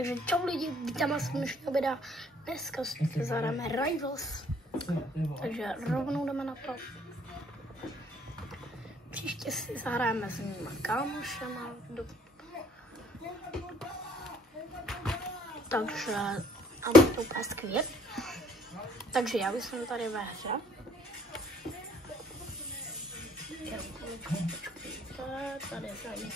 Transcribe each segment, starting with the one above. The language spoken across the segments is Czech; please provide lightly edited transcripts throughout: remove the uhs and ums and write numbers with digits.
Takže čau lidi, vítám vás u dnešního videa. Dneska si zahrajeme Rivals. Takže rovnou jdeme na to. Příště si zahrajeme s nima kámošema. Takže a bude to úplně skvět. Takže já bych jsem tady ve hře. Tady zajím.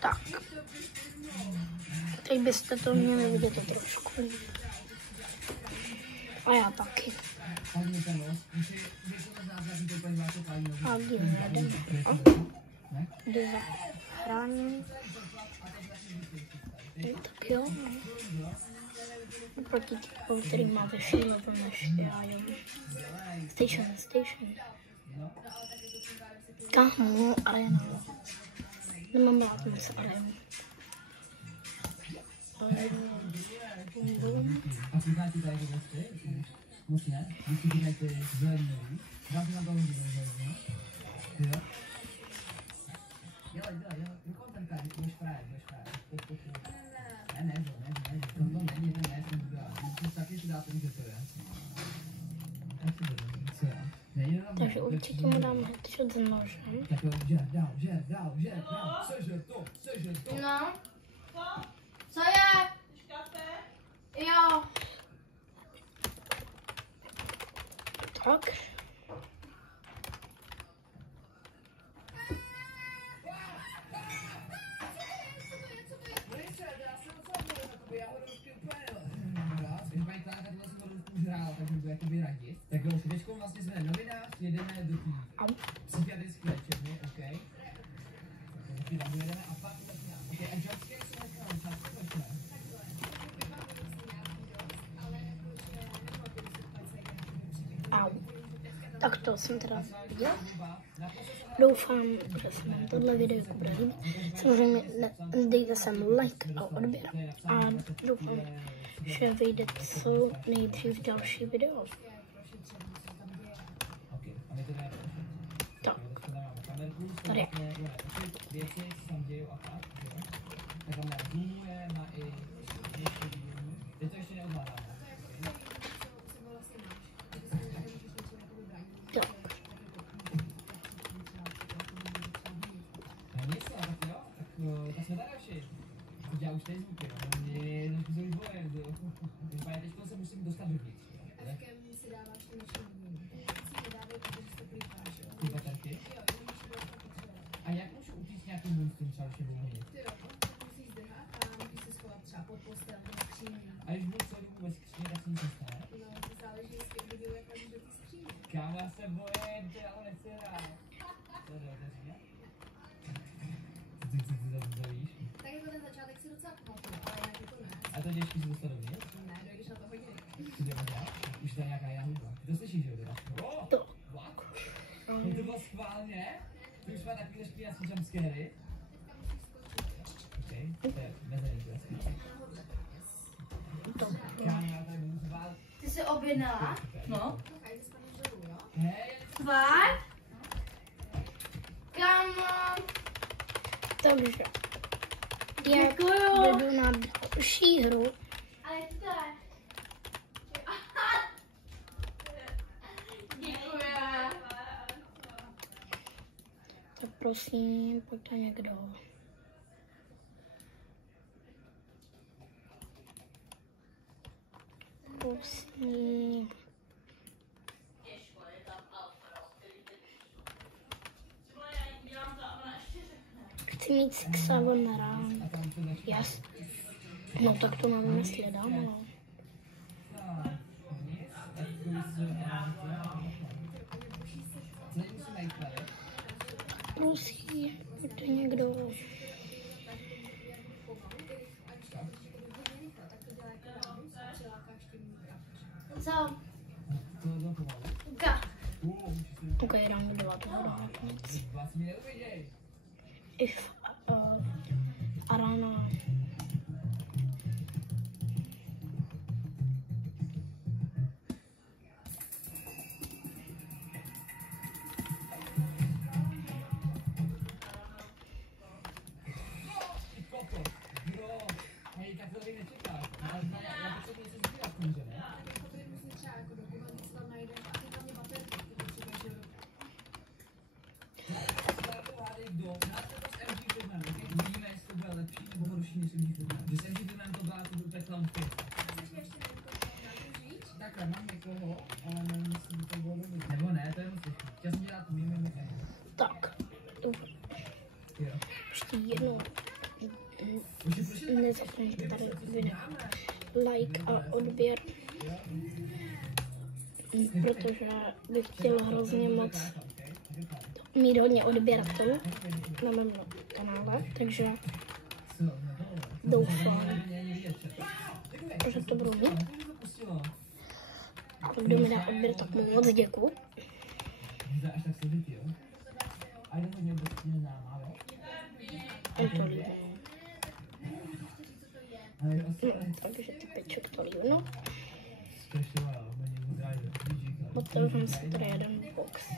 Tak. Teď byste to měli vidět trošku. A já taky. A jdeme. Jde za hraní. Tak jo. Proti typu, který má vyšší level než já, jo. Station. Kámo, arena. Nemám rád moc arenu. Takže určitě mu dám headshot s nožem. No. Co je? Jo. Tak. Tak jo, teďko vlastně jsme novinář, jedeme do té psychiatrické léčebny, OK? Taky tam jedeme a pak začínáme. OK, a Johnské se nechám, Au. Tak to jsem teda viděl. Doufám, že se vám tohle video bude líbit. Samozřejmě dejte sem like a odběr. A doufám, že vyjde co nejdřív další video. Tak. Tady. Tak. Tak jsme tady vši. Já už tady zvuky, mě trošku se vybojem, teďko se musím dostat dovnitř. A také si dáváš ty noční dní. Si nedávej, protože to plýtváš, jo? Ty baterky? Jo, jenom si to potřebovat. A jak můžu utíct nějakým monstrům třeba ještě dlouhodně? Ty jo, musíš zdrhat a musíš se schovat třeba pod postel, na skříni. A když budu celou dobu ve skříni, tak se nic nestane? No, to záleží, jestli video, jak máš do té skříně. Kámo, já se bojím, ty ale nechci hrát. To je dobře. Ty víš? Tak jako ten začátek si docela pamatuju, ale jinak jako ne. A to je těžký se dostat dovnitř? Ne, dojdeš na to hodně. Ty jdeme dál? Už to je nějaká jiná hudba. Ty to slyšíš, jo? Oh, To. what? To bylo schválně? Ty už má takovýhle špínací jumpscary? OK, to je beznejde. Kámo, já tady budu zvát. Ty jsi objednala? No. A jde spadneš dolů, jo? Hej, Fakt? Kámo. Takže. Já Děkuju. jdu na další hru. Ale to je. Děkuji. Tak prosím, pojďte někdo. Prosím. Chci mít Sixagonera. Yes. No tak to mám mysli dám, ale. Prosím, pojďte někdo. Co? Uka. Ok, dám 2, to bude nakonec. If Arana. ale já to něco sbírat v tom, že ne? Jakoby různý třeba jako dokumenty, co tam najdeš, a ty hlavně baterky, ty potřebuješ, že Uvidíme, jestli to bude lepší nebo horší než MG Filmem. Když MG Filmem to byla úplně clown face. Takhle, mám někoho, ale nevím, jestli to bylo dobrý. Nebo ne, to je moc těžké. Chtěl jsem dělat mimo. Tak, Jo. ještě jednou. Nezapomeňte tady video like a odběr, protože bych chtěl hrozně moc mít hodně odběratelů na mém kanále, takže doufám, že to budu mít. A kdo mi dá odběr, tak mu moc děkuju. A to líbí. Takže typeček to líbí. Otevřím si tady jeden box.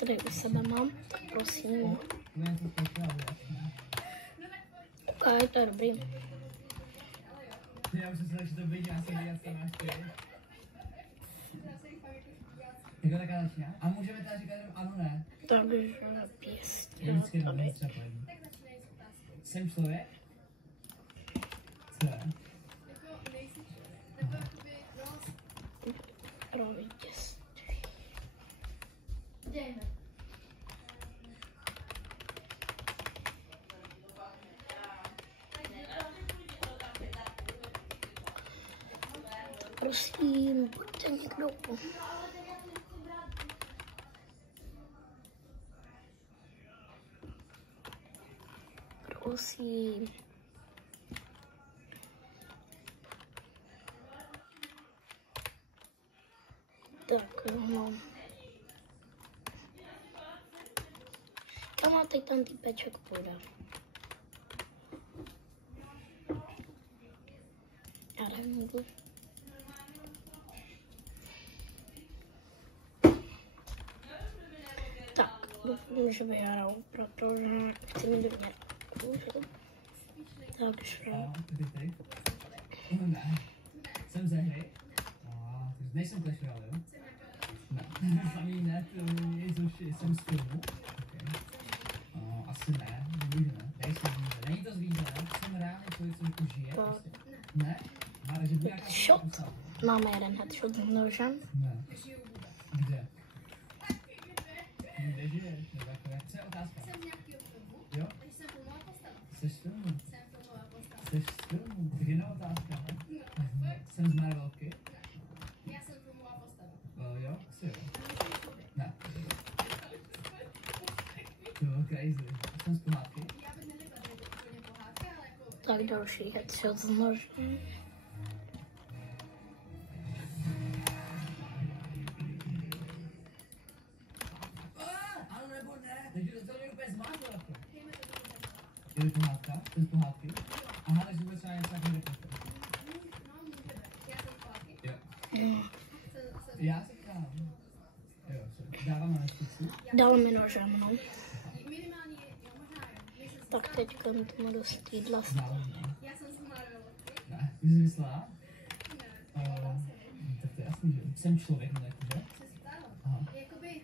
Tady u sebe mám, tak prosím. Ok, to je dobrý. Já už jsem se začal být, já jsem viděl, co máš ty. Jako taká začíná? A můžeme teda říkat jenom ano, ne? Takže pěstě Vždycky tady. jenom třeba pojedím. Jsem člověk? Co je? Rovitě. Jdeme. Prosím, pojďte někdo. Prosím. Tak, no. Kam teď ten týpeček půjde? Já nevím. Tak, doufám, že vyhrál, protože chci mít hodně. Takže... Ne. Jsem ze hry. Nejsem Clash Royale, jo? Ne. Samý ne, jsem z filmu. Okay. Asi ne, nebude. Nejsem zvíře. Není to zvíře, jsem reálný člověk, co jako žije. Prostě. Ne? Ale že by nějaká Shot. Máme jeden headshot s nožem. Ne. Kde? Kde žiješ? Nebo jako, co je otázka? jsem z nějakého filmu, Jo? takže jsem filmová postava. Jsi z filmu? Jsem filmová postava. Jsi z filmu? Tak jiná otázka, ne? Jsem z Marvelky? Já jsem filmová postava. Jo? Asi jo. Ne. To bylo crazy. Jsem z pohádky? Já bych neřekla, že je to úplně pohádka, ale jako... Tak další headshot s nožem. Ano nebo ne? Takže to mě úplně zmátlo jako. Je to pohádka? To je z pohádky? Aha, takže vůbec třeba něco takového řeknete. No, můžeme. Já jsem z pohádky. Jo. Mm. Já se ptám. Jo, dáváme na špici. Dáme nožem, no. Minimálně, jo, možná jo. Nejsem si Tak teď tomu dost jídla. Já jsem z Marvelovky. Ne, ty jsi myslela? Ne. Tak to je jasný, že? Jsem člověk, ne, že? Se ptala. Aha. Jakoby,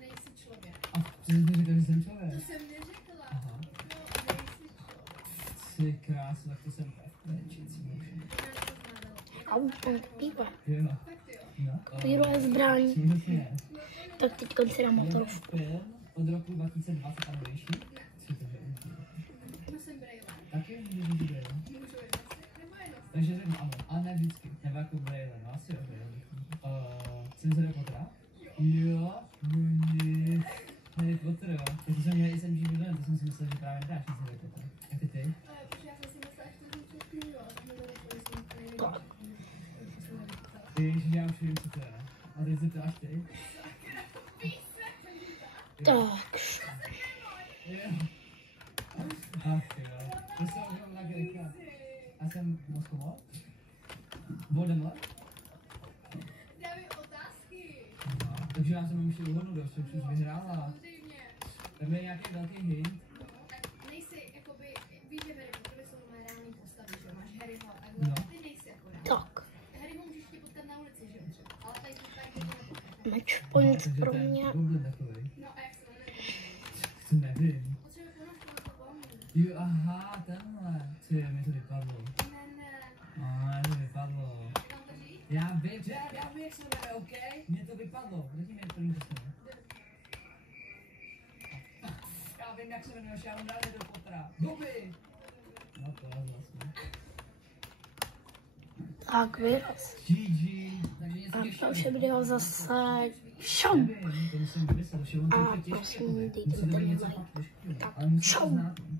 nejsi člověk. A ty jsi mi říkal, že jsem To člověk? jsem neřekla. Aha. No, nejsi člověk. Ty krásu, tak to jsem prečící muži. A úplně bývá. Jo. Fakt jo. No. Píro je zbraň. Přesně. Tak teď si dám motorovku. Film od roku 2020 a novější? Co to je? Nosím brejle. Taky můžu být brýle. Můžu je nosit. Nebo je nosit. Takže řeknu ano, ale ne vždycky. Nebo jako brýle, no asi jo. Jsem z Harry Pottera? Jo, můj. Harry Potter, jo. Jak to jsem měl i jsem živý dojem, to jsem si myslel, že právě nedáš nic Harry Pottera. Jak ty ty? Protože já jsem si myslela, že to jsem se jo, ale jsme nevěděli, že jsem to nevěděla. Tak. Ježiš, já už vím, co to je. A teď se ptáš ty? Takže. Jo. Ach jo. To jsem opravdu tak rychle. Já jsem Moskomor? Voldemort? Dávej otázky. No, takže já jsem už uhodnul, že jsem už vyhrála. Samozřejmě. Tam je nějaký velký hint. Tak nejsi, jakoby, víš, že Harry Potter jsou moje reální postavy. point takže pro to je mě. goblin takovej. No a jak se jmenuje? To nevím. Potřebuji ponožku na to volný. Jo, aha, tenhle. Ty, mi to vypadlo. Ne. To vypadlo. Jak tam to říct? Já vím, jak se jmenuje, OK? Mně to vypadlo. Zatím je plný přesně. Já vím, jak se jmenuje, já mám rád do Pottera. Goby! No to je vlastně. Tak vyraz. GG. Takže něco A těžšího. další video zase šou. Nevím, to musím vymyslet, že on to A je těžké. prosím, dejte Musí to být mi něco like. fakt těžkého. Tak, Ale musíte čau. znát.